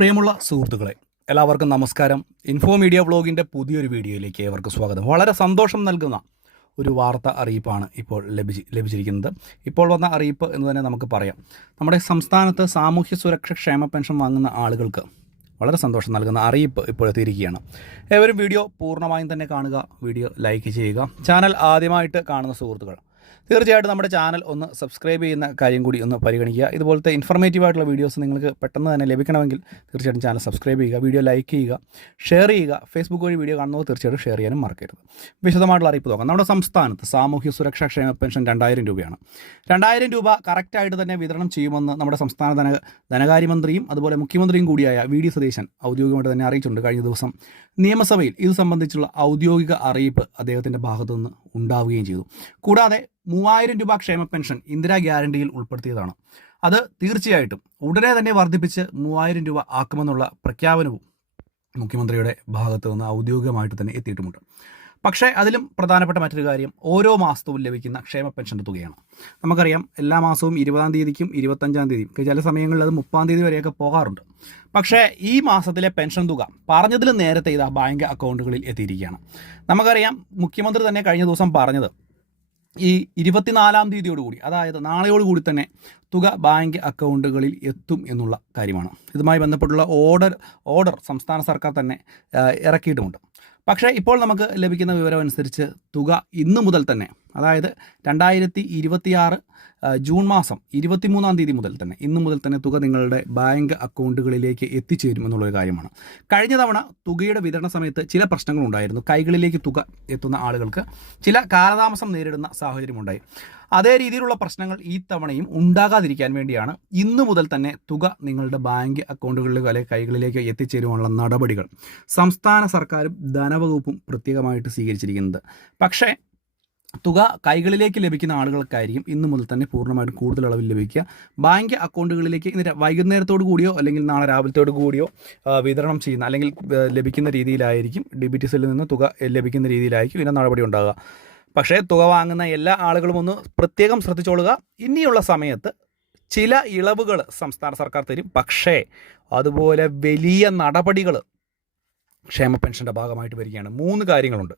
പ്രിയമുള്ള സുഹൃത്തുക്കളെ, എല്ലാവർക്കും നമസ്കാരം. ഇൻഫോ മീഡിയ വ്ളോഗിൻ്റെ പുതിയൊരു വീഡിയോയിലേക്ക് ഏവർക്കും സ്വാഗതം. വളരെ സന്തോഷം നൽകുന്ന ഒരു വാർത്ത അറിയിപ്പാണ് ഇപ്പോൾ ലഭിച്ചിരിക്കുന്നത്. ഇപ്പോൾ വന്ന അറിയിപ്പ് എന്ന് തന്നെ നമുക്ക് പറയാം. നമ്മുടെ സംസ്ഥാനത്ത് സാമൂഹ്യ സുരക്ഷ ക്ഷേമ പെൻഷൻ വാങ്ങുന്ന ആളുകൾക്ക് വളരെ സന്തോഷം നൽകുന്ന അറിയിപ്പ് ഇപ്പോൾ എത്തിയിരിക്കുകയാണ്. ഏവരും വീഡിയോ പൂർണ്ണമായും തന്നെ കാണുക, വീഡിയോ ലൈക്ക് ചെയ്യുക. ചാനൽ ആദ്യമായിട്ട് കാണുന്ന സുഹൃത്തുക്കൾ തീർച്ചയായിട്ടും നമ്മുടെ ചാനൽ ഒന്ന് സബ്സ്ക്രൈബ് ചെയ്യുന്ന കാര്യം കൂടി ഒന്ന് പരിഗണിക്കുക. ഇതുപോലത്തെ ഇൻഫർമേറ്റീവ് ആയിട്ടുള്ള വീഡിയോസ് നിങ്ങൾക്ക് പെട്ടെന്ന് തന്നെ ലഭിക്കണമെങ്കിൽ തീർച്ചയായിട്ടും ചാനൽ സബ്സ്ക്രൈബ് ചെയ്യുക, വീഡിയോ ലൈക്ക് ചെയ്യുക, ഷെയർ ചെയ്യുക. ഫേസ്ബുക്ക് വഴി വീഡിയോ കാണുന്നവർ തീർച്ചയായിട്ടും ഷെയർ ചെയ്യാനും മറക്കരുത്. വിശദമായിട്ടുള്ള അറിയിപ്പ് നോക്കാം. നമ്മുടെ സംസ്ഥാനത്ത് സാമൂഹ്യ സുരക്ഷാ ക്ഷേമ പെൻഷൻ 2000 രൂപയാണ്. 2000 രൂപ കറക്റ്റായിട്ട് തന്നെ വിതരണം ചെയ്യുമെന്ന് നമ്മുടെ സംസ്ഥാന ധനകാര്യമന്ത്രിയും അതുപോലെ മുഖ്യമന്ത്രിയും കൂടിയായ വി.ഡി. സതീശൻ ഔദ്യോഗികമായിട്ട് തന്നെ അറിയിച്ചിട്ടുണ്ട്. കഴിഞ്ഞ ദിവസം നിയമസഭയിൽ ഇത് സംബന്ധിച്ചുള്ള ഔദ്യോഗിക അറിയിപ്പ് അദ്ദേഹത്തിൻ്റെ ഭാഗത്തുനിന്ന് ഉണ്ടാവുകയും ചെയ്തു. കൂടാതെ 3000 രൂപ ക്ഷേമ പെൻഷൻ ഇന്ദിരാ ഗ്യാരണ്ടിയിൽ ഉൾപ്പെടുത്തിയതാണ്. അത് തീർച്ചയായിട്ടും ഉടനെ തന്നെ വർദ്ധിപ്പിച്ച് 3000 രൂപ ആക്കുമെന്നുള്ള പ്രഖ്യാപനവും മുഖ്യമന്ത്രിയുടെ ഭാഗത്തു നിന്ന് ഔദ്യോഗികമായിട്ട് തന്നെ എത്തിയിട്ടുമുണ്ട്. പക്ഷേ അതിലും പ്രധാനപ്പെട്ട മറ്റൊരു കാര്യം, ഓരോ മാസവും ലഭിക്കുന്ന ക്ഷേമ പെൻഷൻ്റെ തുകയാണ്. നമുക്കറിയാം, എല്ലാ മാസവും 20-ാം തീയതിക്കും 25-ാം തീയതിയും, ചില സമയങ്ങളിൽ അത് 30-ാം തീയതി വരെയൊക്കെ പോകാറുണ്ട്. പക്ഷേ ഈ മാസത്തിലെ പെൻഷൻ തുക പറഞ്ഞതിലും നേരത്തെ ഇതാ ബാങ്ക് അക്കൗണ്ടുകളിൽ എത്തിയിരിക്കുകയാണ്. നമുക്കറിയാം, മുഖ്യമന്ത്രി തന്നെ കഴിഞ്ഞ ദിവസം പറഞ്ഞത് ഈ 24-ാം തീയതിയോടുകൂടി, അതായത് നാളെയോടുകൂടി തന്നെ തുക ബാങ്ക് അക്കൗണ്ടുകളിൽ എത്തും എന്നുള്ള കാര്യമാണ്. ഇതുമായി ബന്ധപ്പെട്ടുള്ള ഓർഡർ സംസ്ഥാന സർക്കാർ തന്നെ ഇറക്കിയിട്ടുമുണ്ട്. പക്ഷേ ഇപ്പോൾ നമുക്ക് ലഭിക്കുന്ന വിവരം അനുസരിച്ച് തുക ഇന്നു മുതൽ തന്നെ, അതായത് 2026 ജൂൺ മാസം 23-ാം തീയതി മുതൽ തന്നെ, ഇന്നു മുതൽ തന്നെ തുക നിങ്ങളുടെ ബാങ്ക് അക്കൗണ്ടുകളിലേക്ക് എത്തിച്ചേരും എന്നുള്ളൊരു കാര്യമാണ്. കഴിഞ്ഞ തവണ തുകയുടെ വിതരണ സമയത്ത് ചില പ്രശ്നങ്ങളുണ്ടായിരുന്നു. കൈകളിലേക്ക് തുക എത്തുന്ന ആളുകൾക്ക് ചില കാലതാമസം നേരിടുന്ന സാഹചര്യമുണ്ടായി. അതേ രീതിയിലുള്ള പ്രശ്നങ്ങൾ ഈ തവണയും ഉണ്ടാകാതിരിക്കാൻ വേണ്ടിയാണ് ഇന്നു മുതൽ തന്നെ തുക നിങ്ങളുടെ ബാങ്ക് അക്കൗണ്ടുകളിലേക്ക് അല്ലെങ്കിൽ കൈകളിലേക്ക് എത്തിച്ചേരുവാനുള്ള നടപടികൾ സംസ്ഥാന സർക്കാരും ധനവകുപ്പും പ്രത്യേകമായിട്ട് സ്വീകരിച്ചിരിക്കുന്നത്. പക്ഷേ തുക കൈകളിലേക്ക് ലഭിക്കുന്ന ആളുകൾക്കായിരിക്കും ഇന്നു മുതൽ തന്നെ പൂർണ്ണമായിട്ടും കൂടുതൽ അളവിൽ ലഭിക്കുക. ബാങ്ക് അക്കൗണ്ടുകളിലേക്ക് ഇന്ന് വൈകുന്നേരത്തോടു കൂടിയോ അല്ലെങ്കിൽ നാളെ രാവിലത്തോടു കൂടിയോ വിതരണം ചെയ്യുന്ന അല്ലെങ്കിൽ ലഭിക്കുന്ന രീതിയിലായിരിക്കും, DBT-സിൽ നിന്ന് തുക ലഭിക്കുന്ന രീതിയിലായിരിക്കും ഇതിൻ്റെ നടപടി ഉണ്ടാകുക. പക്ഷേ തുക വാങ്ങുന്ന എല്ലാ ആളുകളും ഒന്ന് പ്രത്യേകം ശ്രദ്ധിച്ചോളുക. ഇനിയുള്ള സമയത്ത് ചില ഇളവുകൾ സംസ്ഥാന സർക്കാർ തരും. പക്ഷേ അതുപോലെ വലിയ നടപടികൾ ക്ഷേമ പെൻഷൻ്റെ ഭാഗമായിട്ട് വരികയാണ്. 3 കാര്യങ്ങളുണ്ട്.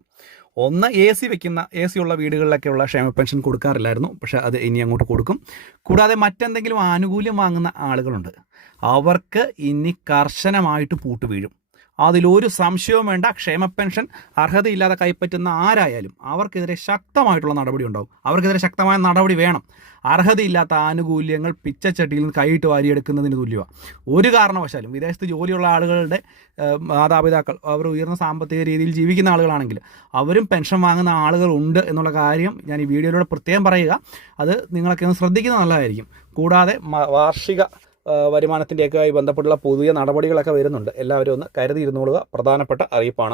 ഒന്ന്, AC ഉള്ള വീടുകളിലൊക്കെയുള്ള ക്ഷേമ പെൻഷൻ കൊടുക്കാറില്ലായിരുന്നു, പക്ഷേ അത് ഇനി അങ്ങോട്ട് കൊടുക്കും. കൂടാതെ മറ്റെന്തെങ്കിലും ആനുകൂല്യം വാങ്ങുന്ന ആളുകളുണ്ട്, അവർക്ക് ഇനി കർശനമായിട്ട് പൂട്ട് വീഴും. അതിലൊരു സംശയവും വേണ്ട. ക്ഷേമ പെൻഷൻ അർഹതയില്ലാതെ കൈപ്പറ്റുന്ന ആരായാലും അവർക്കെതിരെ ശക്തമായിട്ടുള്ള നടപടി ഉണ്ടാവും. അവർക്കെതിരെ ശക്തമായ നടപടി വേണം. അർഹതയില്ലാത്ത ആനുകൂല്യങ്ങൾ പിച്ചച്ചട്ടിയിൽ നിന്ന് കൈയിട്ട് വാരിയെടുക്കുന്നതിന് തുല്യമാണ്. ഒരു കാരണവശാലും വിദേശത്ത് ജോലിയുള്ള ആളുകളുടെ മാതാപിതാക്കൾ, അവർ ഉയർന്ന സാമ്പത്തിക രീതിയിൽ ജീവിക്കുന്ന ആളുകളാണെങ്കിൽ അവരും പെൻഷൻ വാങ്ങുന്ന ആളുകളുണ്ട് എന്നുള്ള കാര്യം ഞാൻ ഈ വീഡിയോയിലൂടെ പ്രത്യേകം പറയുക. അത് നിങ്ങളൊക്കെ ഒന്ന് ശ്രദ്ധിക്കുന്നത് നല്ലതായിരിക്കും. കൂടാതെ വാർഷിക വരുമാനത്തിൻ്റെയൊക്കെ ബന്ധപ്പെട്ടുള്ള പുതിയ നടപടികളൊക്കെ വരുന്നുണ്ട്. എല്ലാവരും ഒന്ന് കരുതിയിരുന്നോളുക. പ്രധാനപ്പെട്ട അറിയിപ്പാണ്.